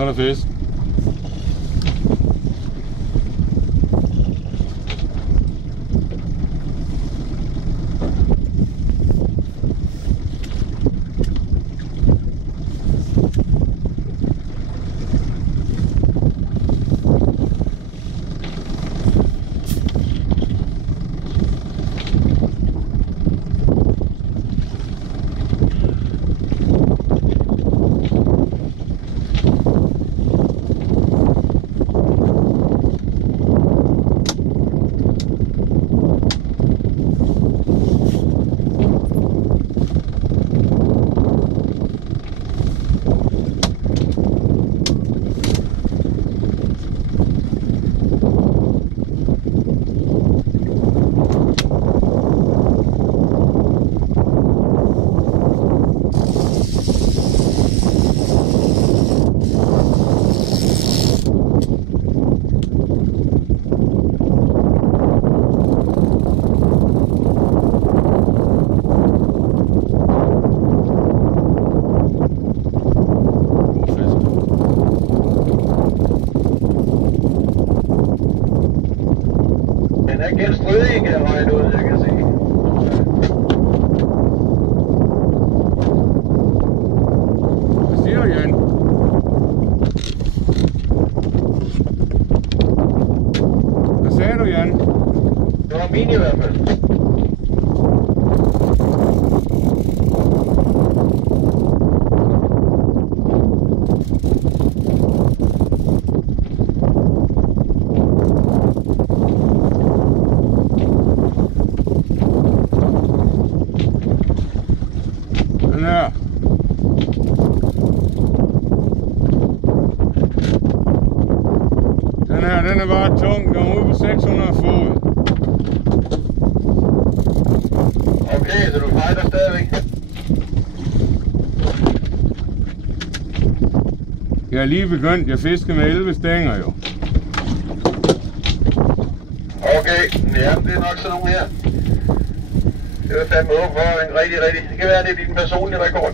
Så er der fisk. Den er igen stridig, kan jeg regne ud, jeg kan se. Hvad siger du, Jan? Hvad sagde du, Jan? Det var min i hvert fald. Den her. Den er bare tung. Den er ude på 600 fod. Okay, så du fighter stadigvæk. Jeg er lige begyndt. Jeg fisker med 11 stænger jo. Okay, ja, det er nok sådan nogle her. Det er fandme over for en rigtig. Det kan være, det er din personlige rekord.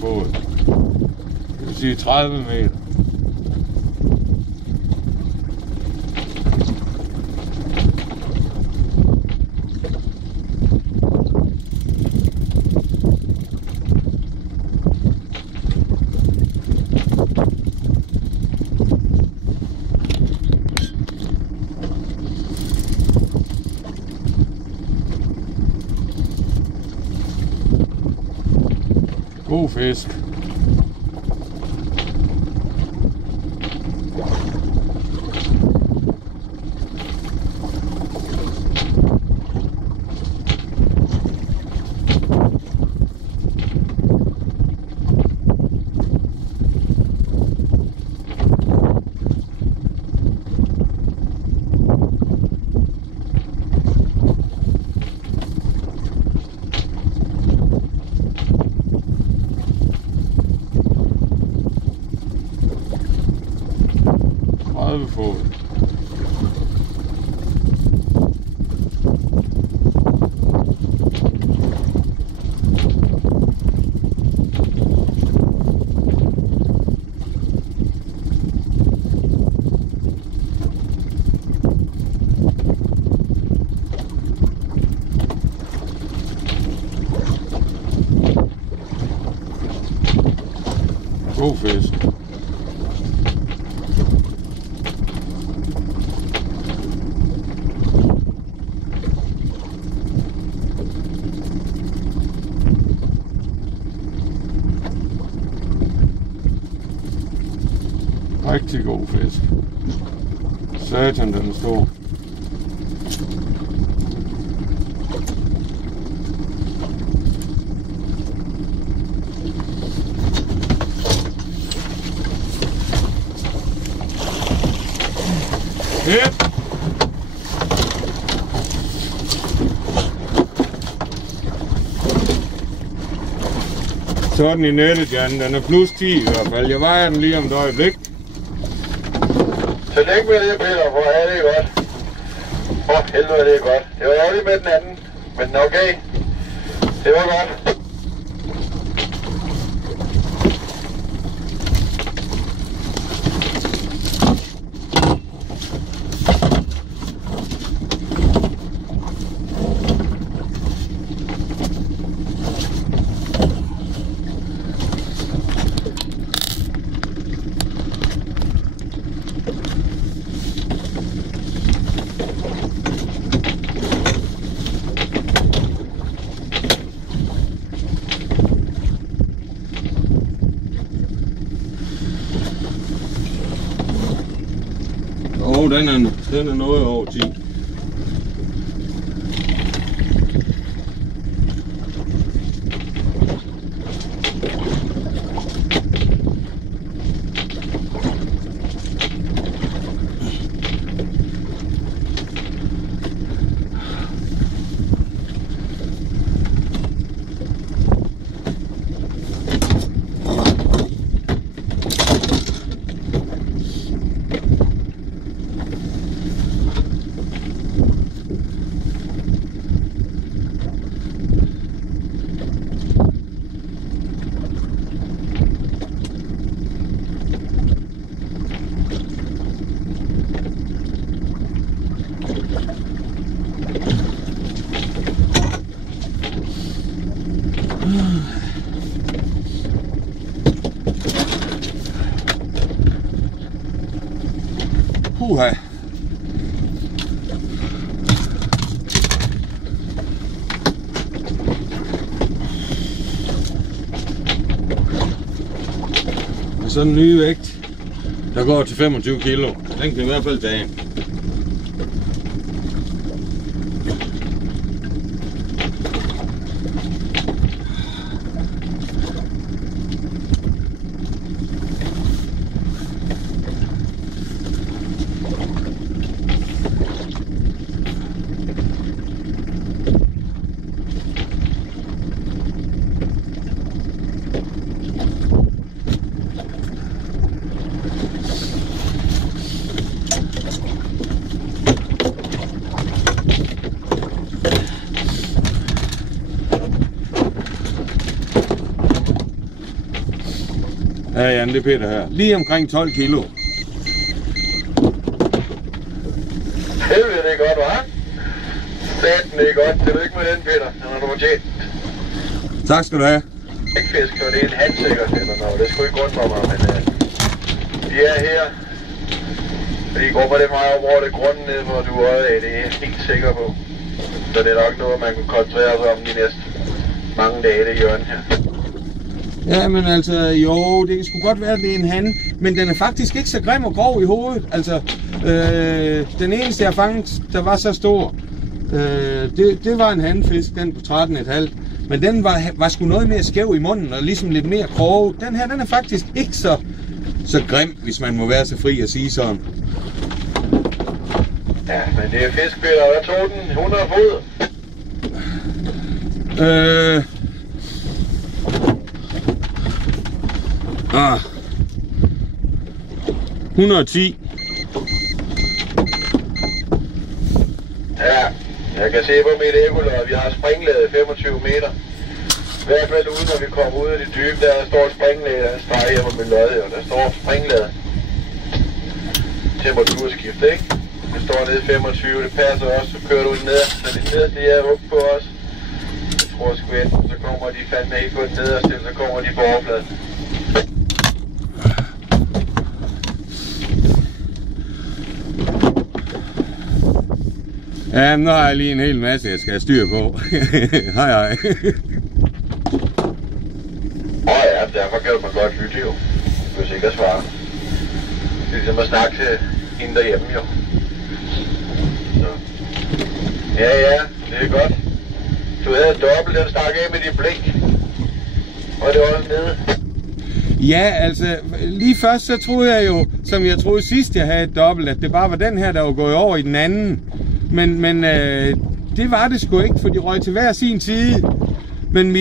Fod. Det vil sige 30 meter. God fisk. Fod. God fisk. Rigtig god fisk. Satan, den er stor. Yep. Så er den i nettet, Jan. Den er plus 10 i hvert fald. Jeg vejer den lige om et øjeblik. Tillykke med det, Peter, for ja, det er godt. For helvede, det er godt. Det var ærgerligt med den anden, men okay. Det var godt. Den er noget over 10. Puha. Og så den nye vægt, der går til 25 kilo. Den kan i hvert fald tage. Ja, Jan, det er Peter her. Lige omkring 12 kilo. Helvede, det er godt, hva'? Staten, det er godt. Tillykke med den, Peter. Den har du fortjent. Tak skal du have. Ikke fisk, og det er en handsikkert eller noget. Det skulle ikke undre mig, men de er her. De går på det meget over det grunden nede, hvor du er af. Det er jeg helt sikker på. Så det er nok noget, man kan koncentrere sig om de næste mange dage, det hjørne her. Ja, men altså, jo, det skulle godt være, at det er en han, men den er faktisk ikke så grim og grov i hovedet. Altså, den eneste, jeg fanget, der var så stor, det var en hanfisk, den på 13,5. Men den var sgu noget mere skæv i munden, og ligesom lidt mere kroget. Den her, den er faktisk ikke så grim, hvis man må være så fri at sige sådan. Ja, men det er fiskpiller. Hvad tog den? 100 fod? 110. Ja, jeg kan se på mit ekkolod, at vi har springlaget 25 meter. I hvert fald ude, når vi kommer ud af det dybe, der står et springlag, der er en streg her på min lod, og der står springlaget. Temperaturskift, ikke? Det står nede 25, det passer også, så kører du ned, så det nederste er op på os. Jeg tror sgu enten, så kommer de fandme ikke på den nederste, så kommer de på overfladen. Ja, nu har jeg lige en hel masse, jeg skal have styr på. Hej hej. Ja, derfor kan man godt lytte jo. Du kan sikkert svare. Det er ligesom at snakke til hende derhjemme jo. Så. Ja, det er godt. Du havde dobbelt, den stak af med dit blik. Og det var også nede. Ja, altså, lige først så troede jeg jo, som jeg troede sidst jeg havde et dobbelt, at det bare var den her, der var gået over i den anden. Men det var det sgu ikke, for de røg til hver sin side. Men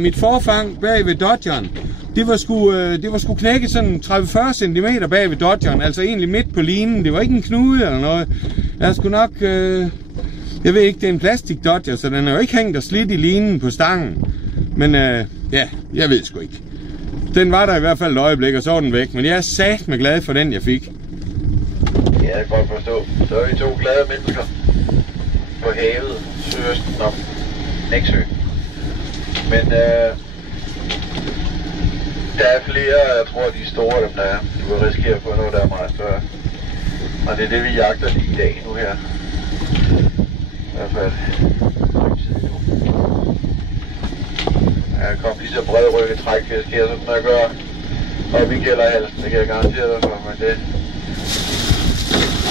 mit forfang bag ved Dodgeren, det var sgu knækket sådan 30-40 cm bag ved Dodgeren, altså egentlig midt på linen. Det var ikke en knude eller noget. Jeg skulle nok, jeg ved ikke, det er en plastik Dodger, så den er jo ikke hængt og slidt i linen på stangen. Men ja, jeg ved sgu ikke. Den var der i hvert fald et øjeblik, og så var den væk. Men jeg er satme glad for den, jeg fik. Ja, jeg kan godt forstå. Så er vi to glade mennesker på havet, sydøsten om Nexø. Men der er flere, jeg tror, de er store, dem der er. Du kan risikere at få noget, der er meget større. Og det er det, vi jagter lige i dag nu her. I hvert fald. Jeg kom lige så bredrykket trækfisk her, som der gør op i Gælderhalsen. Det kan jeg garantere dig for, men det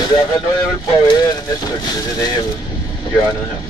er i hvert fald noget, jeg vil prøve af det næste stykke. Det er det her hjørnet her.